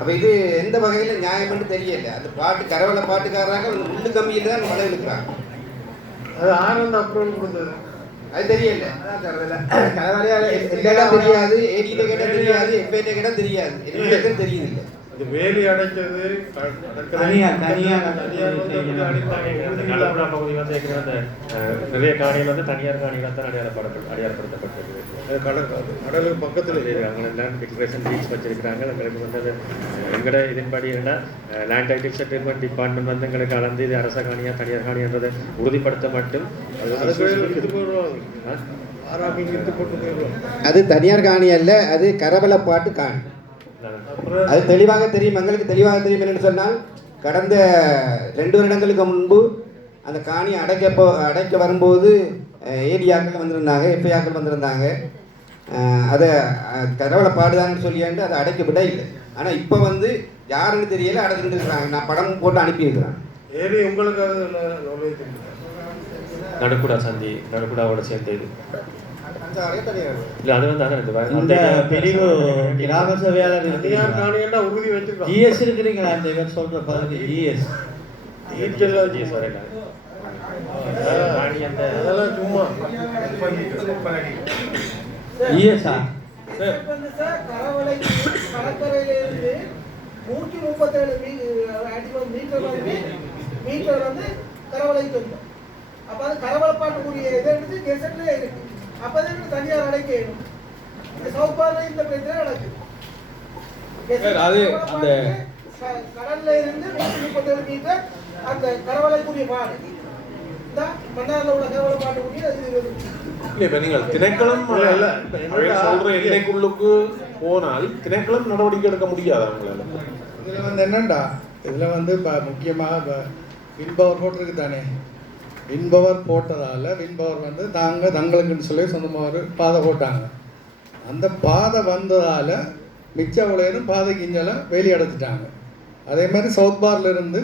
அப்போ இது எந்த வகையில் நியாயம்னு தெரியல. அந்த பாட்டு கரவலை பாட்டுக்காரங்க அந்த முள்ளு கம்மியில் தான் மழை இருக்கிறாங்க. அது ஆனந்த அப்ரூவல் கொடுத்தது அது தெரியல. கரவலையால் எல்லாம் தெரியாது, ஏடியில் கேட்டால் தெரியாது, எஃப்ஐட்ட கேட்டால் தெரியாது, என்ன தெரியுது இல்லை. வேலி அடைச்சது நிறைய காணிகள் வந்து தனியார் காணிகள் தான் அடையாளப்படுத்தப்பட்டிருக்கு. கடலுக்கு பக்கத்தில் அவங்களெல்லாம் டிக்ளரேஷன் ரீச் வச்சிருக்கிறாங்க. எங்களுக்கு வந்து எங்களோட இதன்படி என்னன்னா லேண்ட் டைட்டில் செட்டில்மெண்ட் டிபார்ட்மெண்ட் வந்து எங்களுக்கு அளந்து இது அரச காணியா தனியார் காணின்றதை உறுதிப்படுத்த மட்டும் அது தனியார் காணி அல்ல, அது கரவலை பாட்டு காணி. அது தெளிவாக தெரியும், எங்களுக்கு தெளிவாக தெரியும். என்னென்னு சொன்னால் கடந்த 2 வருடங்களுக்கு முன்பு அந்த காணி அடைக்க வரும்போது ஏடியாக்கள் வந்திருந்தாங்க, எஃப்ஐஆக்கள் வந்திருந்தாங்க. அதை கரவலை பாடுதான்னு சொல்லியாண்டு அதை அடைக்க விட இல்லை. ஆனால் இப்போ வந்து யாருன்னு தெரியல, அடைச்சிட்டு இருக்கிறாங்க. நான் படம் போட்டு அனுப்பியிருக்கிறேன். ஏரி உங்களுக்கு நடுக்குடா சந்தி நடுக்குடாவோட சேர்த்து இது இந்த பிரிவு கிராம சபையாளர் உறுதி வச்சிருக்கோம். ஜிஎஸ் இருக்கிறீங்களா? இந்த இவர் சொல்ற பகுதி ஜிஎஸ் சும்மா ஜிஎஸ்ஆ கடற்கரையிலிருந்து 137 மீட்டர் வந்து கரவலை சொந்தம். அப்போ அது கரவலை பாட்டுக்குரிய இதை எடுத்து கெசட்ல இருக்கு. அப்பதான் தனியார் அடைக்கணும். சவுத் பார்ல இந்த பிரச்சனை நடக்குது. அது அந்த கடல்ல இருந்து 137 மீட்டர் அந்த கரவலைக்குரிய பாடு இந்த மன்னார்ல உள்ள கரவலை பாட்டுக்குரிய இல்லை. இப்போ நீங்கள் திணைக்களம் சொல்ற எல்லைக்குள்ளுக்கு போனால் திணைக்களம் நடவடிக்கை எடுக்க முடியாது அவங்களால. இதில் வந்து என்னண்டா, இதில் வந்து இப்போ முக்கியமாக இப்போ வின்பவர் போட்டிருக்கு தானே. வின்பவர் போட்டதால் வின்பவர் வந்து தங்களுக்குன்னு சொல்லி சொந்தமாக ஒரு பாதை போட்டாங்க. அந்த பாதை வந்ததால் மிச்ச உலையரும் பாதை கிஞ்சலாம் வேலி அடைச்சிட்டாங்க. அதே மாதிரி சவுத் பார்ல இருந்து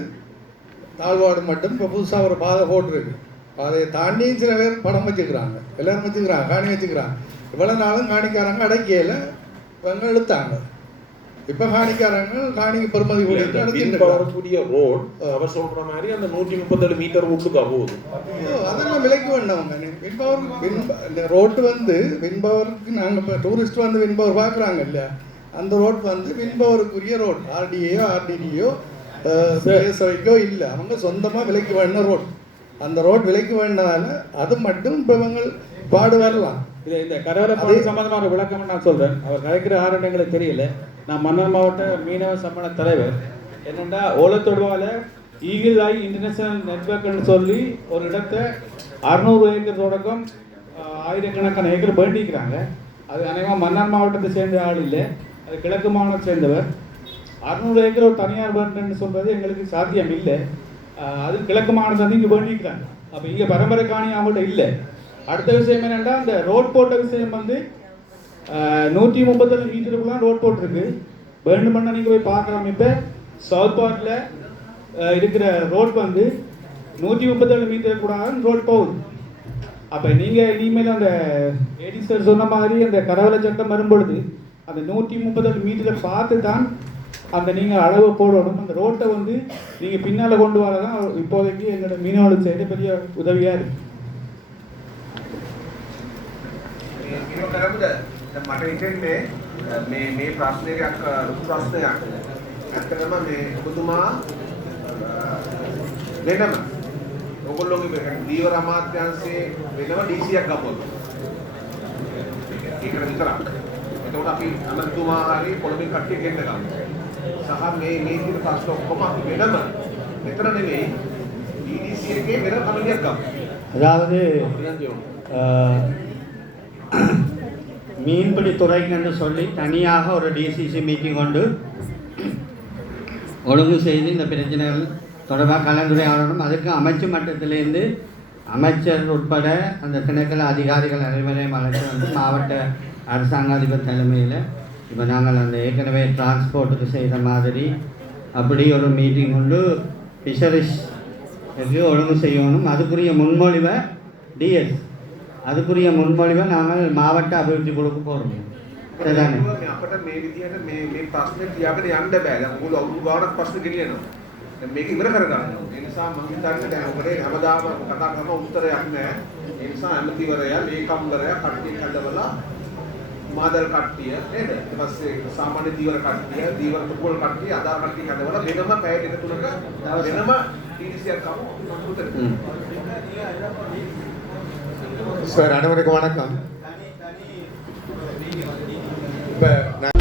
தாழ்வாடு மட்டும் இப்போ புதுசாக ஒரு பாதை போட்டிருக்கு. பாதையை தாண்டியும் சில பேர் படம் வச்சுக்கிறாங்க, எல்லோரும் வச்சுக்கிறாங்க, காணி வச்சுக்கிறாங்க. இவ்வளோ நாளும் காணிக்காரங்க அடைக்கையில் இவங்க இழுத்தாங்க. இப்போ காணிக்காரங்க காணிக்கு பெருமதி வரக்கூடிய ரோட் அவர் சொல்ற மாதிரி அந்த 137 மீட்டர் உள்ளுக்கா போகுது. அதெல்லாம் விலைக்கு வேண்டவங்க. வின்பவர் ரோட்டு வந்து வின்பவருக்கு நாங்கள் இப்போ டூரிஸ்ட் வந்து வின்பவர் பார்க்குறாங்க இல்லையா, அந்த ரோட் வந்து வின்பவருக்குரிய ரோட். ஆர்டிஏயோ ஆர்டிடியோ பேசவைக்கோ இல்லை, அவங்க சொந்தமாக விலைக்கு வேண்ட ரோட். அந்த ரோட் விலைக்கு வேண்டதால அது மட்டும் இப்போ இவங்க பாடு வரலாம். இந்த கரவலை பாடு சம்பந்தமான விளக்கம் நான் சொல்கிறேன். அவர் கலைக்கிற ஆரம்பம் எங்களுக்கு தெரியல. நான் மன்னார் மாவட்ட மீனவ சம்மேளன தலைவர். என்னென்னா ஓலத்தொடுவால் ஈகிள் ஐ இன்டர்நேஷனல் நெட்வொர்க்னு சொல்லி ஒரு இடத்தை 600 ஏக்கர் தொடக்கம் ஆயிரக்கணக்கான ஏக்கர் வேண்டிக்கிறாங்க. அது அநேகமாக மன்னார் மாவட்டத்தை சேர்ந்த ஆள் இல்லை, அது கிழக்கு மாவட்டத்தை சேர்ந்தவர். 600 ஏக்கர் ஒரு தனியார் வேண்டுன்னு சொல்கிறது எங்களுக்கு சாத்தியம் இல்லை. அது கிழக்கு மாவட்டத்தை வந்து இங்கே வேண்டிக்கிறாங்க. அப்போ இங்கே பரம்பரை காணி அவங்கள்ட்ட இல்லை. அடுத்த விஷயம் என்னென்னா, இந்த ரோட் போட்ட விஷயம் வந்து 137 மீட்டருக்குலாம் ரோட் போட்டிருக்கு. வேண்டு பண்ண நீங்கள் போய் பார்க்கலாம். இப்போ சவுத் பார்க்கில் இருக்கிற ரோட் வந்து 137 மீட்டர் கூட ரோட் போகுது. அப்போ நீங்கள் இனிமேல் அந்த ஏடி சார் சொன்ன மாதிரி அந்த கரவலை சட்டம் வரும்பொழுது அந்த 137 மீட்டரை பார்த்து தான் அந்த நீங்கள் அளவு போடணும். அந்த ரோட்டை வந்து நீங்கள் பின்னால் கொண்டு வரதான் இப்போதைக்கு எங்களோட மீனவர்களுக்கு செய்ய பெரிய உதவியாக இருக்குது. මට හිතෙන්නේ මේ ප්‍රශ්නයක් ලොකු ප්‍රශ්නයක්. ඇත්තටම මේ ඔබතුමා වෙනම ඔයගොල්ලෝගේ දීවර අමාත්‍යාංශයේ වෙනම DCයක් ගමු. ඒකට විතරක්. එතකොට අපි අමතුමා හරි පොළොමින් කට්ටිය ගෙන්න ගමු. සහ මේ තියෙන ප්‍රශ්න ඔක්කොම අපි වෙනම මෙතන නෙවෙයි DDC එකේ වෙන කමිටියක් ගමු. அதாவது மீன்பிடி துறைக்கு சொல்லி தனியாக ஒரு டிசிசி மீட்டிங் கொண்டு ஒழுங்கு செய்து இந்த பிரச்சனைகள் தொடர்பாக கலந்துரையாடணும். அதுக்கு அமைச்சு மட்டத்திலேருந்து அமைச்சர் உட்பட அந்த திணைக்கள அதிகாரிகள் அனைவரையும் அழைத்து வந்து மாவட்ட அரசாங்க அதிபர் தலைமையில் இப்போ நாங்கள் அந்த ஏற்கனவே டிரான்ஸ்போர்ட்டுக்கு செய்த மாதிரி அப்படி ஒரு மீட்டிங் கொண்டு ஃபிஷரிஸ்க்கு ஒழுங்கு செய்யணும். அதுக்குரிய முன்மொழிவை டிஎஸ் அதுக்குரிய முன்மொழிவை நாங்கள் மாவட்ட அபிவிருத்தி குழுக்கு போகிறோம். சரிதானே? මේ අපිට මේ විදිහට මේ ප්‍රශ්නේ තියාගෙන යන්න බෑ. දැන් ඔයගොල්ලෝ අවුරුදු ගානක් ප්‍රශ්න ගෙනියනවා. දැන් මේක ඉවර කරගන්න. ඒ නිසා මම හිතන්නේ දැන් ඔබේ හැමදාම කතා කරන උත්තරයක් නෑ. ඒ නිසා ඇමතිවරයා, ලේකම්වරයා කට්ටිය කැඳවලා මාදල් කට්ටිය නේද? ඊට පස්සේ සාමාන්‍ය දීවර කට්ටිය, දීවර තුපුල් කට්ටිය, අදාළ කට්ටිය කැඳවලා වෙනම පැය දෙක තුනක වෙනම TDCයක් ගමු. சார் அனைவருக்கும் வணக்கம். இப்போ